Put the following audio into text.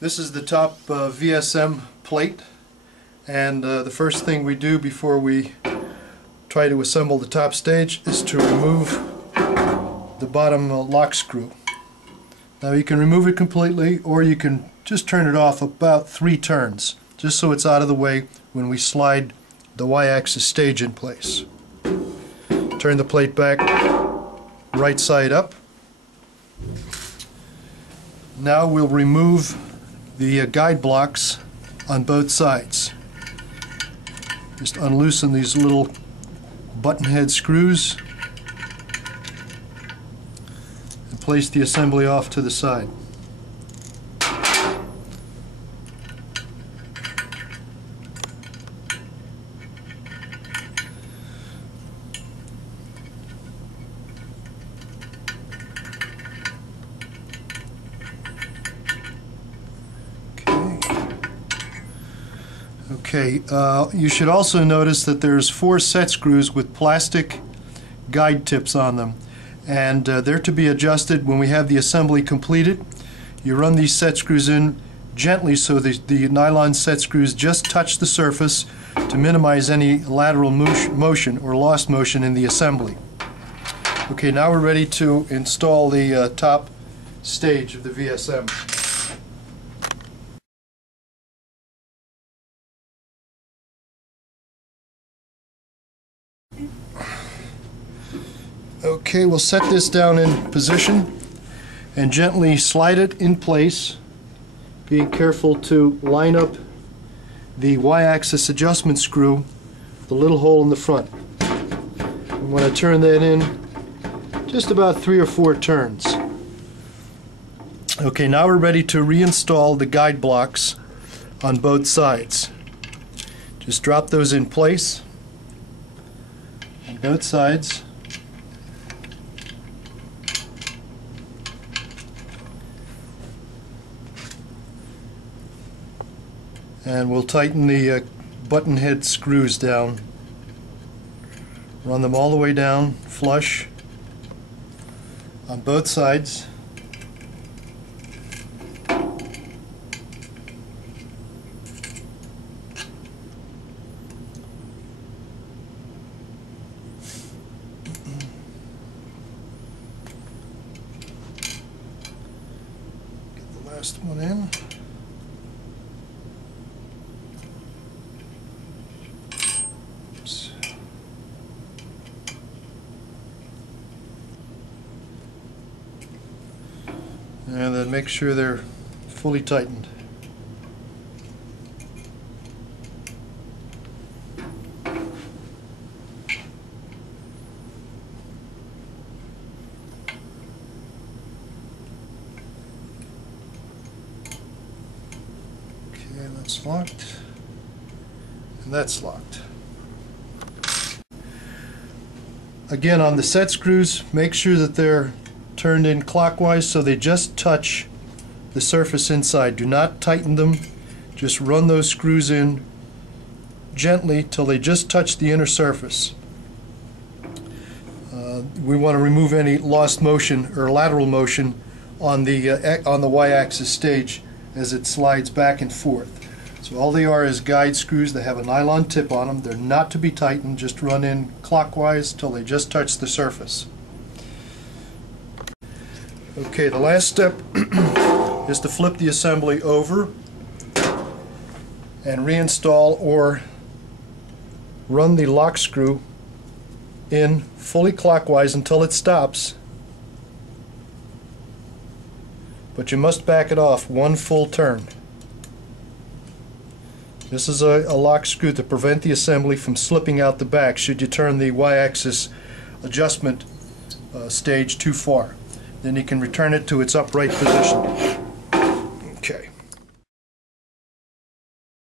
This is the top VSM plate, and the first thing we do before we try to assemble the top stage is to remove the bottom lock screw. Now you can remove it completely, or you can just turn it off about 3 turns, just so it's out of the way when we slide the Y-axis stage in place. Turn the plate back right side up. Now we'll remove the guide blocks on both sides. Just unloosen these little button head screws and place the assembly off to the side. Okay, you should also notice that there's 4 set screws with plastic guide tips on them, and they're to be adjusted when we have the assembly completed. You run these set screws in gently so the nylon set screws just touch the surface to minimize any lateral motion or lost motion in the assembly. Okay, now we're ready to install the top stage of the VSM. Okay, we'll set this down in position and gently slide it in place, being careful to line up the Y-axis adjustment screw, the little hole in the front. I'm going to turn that in just about 3 or 4 turns. Okay, now we're ready to reinstall the guide blocks on both sides. Just drop those in place on both sides. And we'll tighten the button head screws down. Run them all the way down, flush, on both sides. Get the last one in. And then make sure they're fully tightened. Okay, that's locked. And that's locked. Again, on the set screws, make sure that they're turned in clockwise so they just touch the surface inside. Do not tighten them. Just run those screws in gently till they just touch the inner surface. We want to remove any lost motion or lateral motion on the Y-axis stage as it slides back and forth. So all they are is guide screws. They have a nylon tip on them. They're not to be tightened. Just run in clockwise till they just touch the surface. Okay, the last step is to flip the assembly over and reinstall or run the lock screw in fully clockwise until it stops, but you must back it off 1 full turn. This is a lock screw to prevent the assembly from slipping out the back should you turn the Y-axis adjustment stage too far. Then you can return it to its upright position.